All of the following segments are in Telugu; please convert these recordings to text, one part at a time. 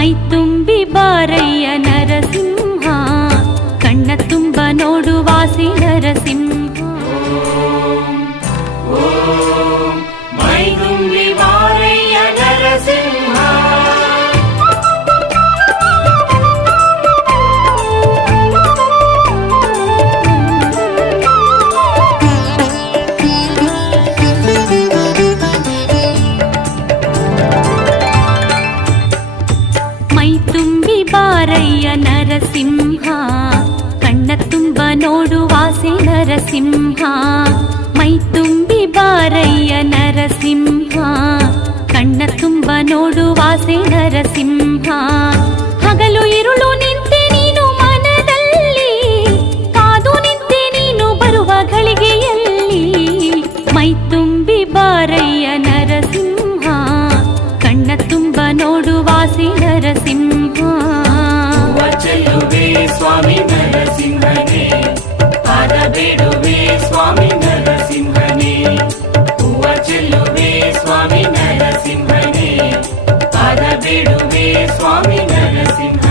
ಮೈತುಂಬಿ ಬಾರಯ್ಯ ನರಸಿಂಹ ಕಣ್ಣ ತುಂಬ ನೋಡುವಾಸಿ ನರಸಿಂಹ ನರಸಿಂಹ ಕಣ್ಣ ತುಂಬ ನೋಡುವಾಸೆ ನರಸಿಂಹ ಮೈ ತುಂಬಿ ಬಾರಯ್ಯ ನರಸಿಂಹ ಕಣ್ಣ ತುಂಬ ನೋಡುವಾಸೆ ನರಸಿಂಹ स्वामिनगरसिंह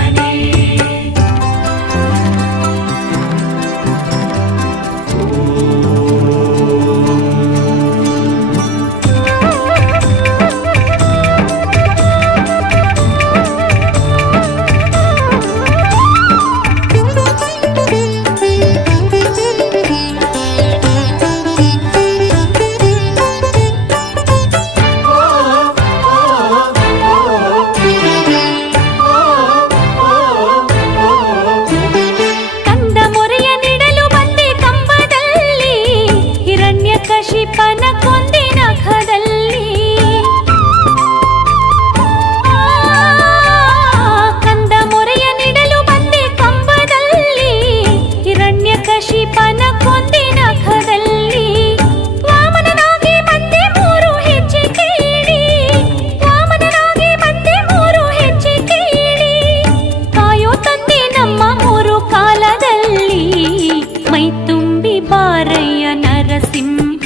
ಬಾರಯ್ಯ ನರಸಿಂಹ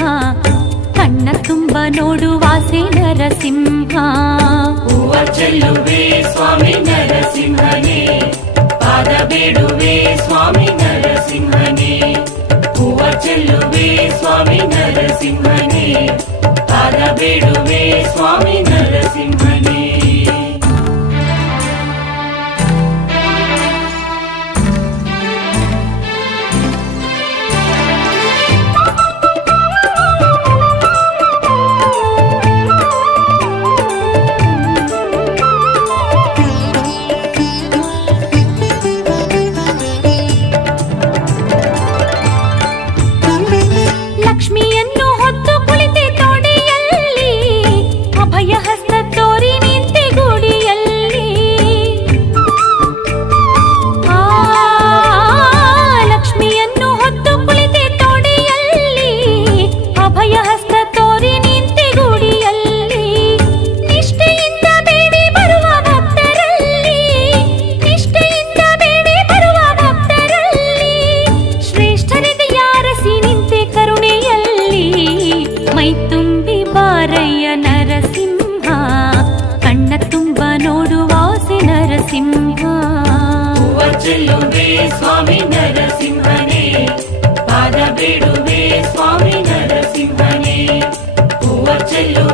ಕಣ್ಣ ತುಂಬ ನೋಡುವಾಸೆ ನರಸಿಂಹ ಹೂವ ಚೆಲ್ಲುವೆ ಸ್ವಾಮಿ ನರಸಿಂಹನೇ ಪಾದ ಬೇಡುವೆ ಸ್ವಾಮಿ ನರಸಿಂಹನೇ ಹೂವ ಚೆಲ್ಲುವೆ ಸ್ವಾಮಿ ನರಸಿಂಹನೇ ಪಾದ ಬೇಡುವೆ ಸ್ವಾಮಿ ನರಸಿಂಹನೇ నరసింహ. వచ్చులువే స్వామి నరసింహనే పాదబేడువే స్వామి నరసింహనే. వచ్చులు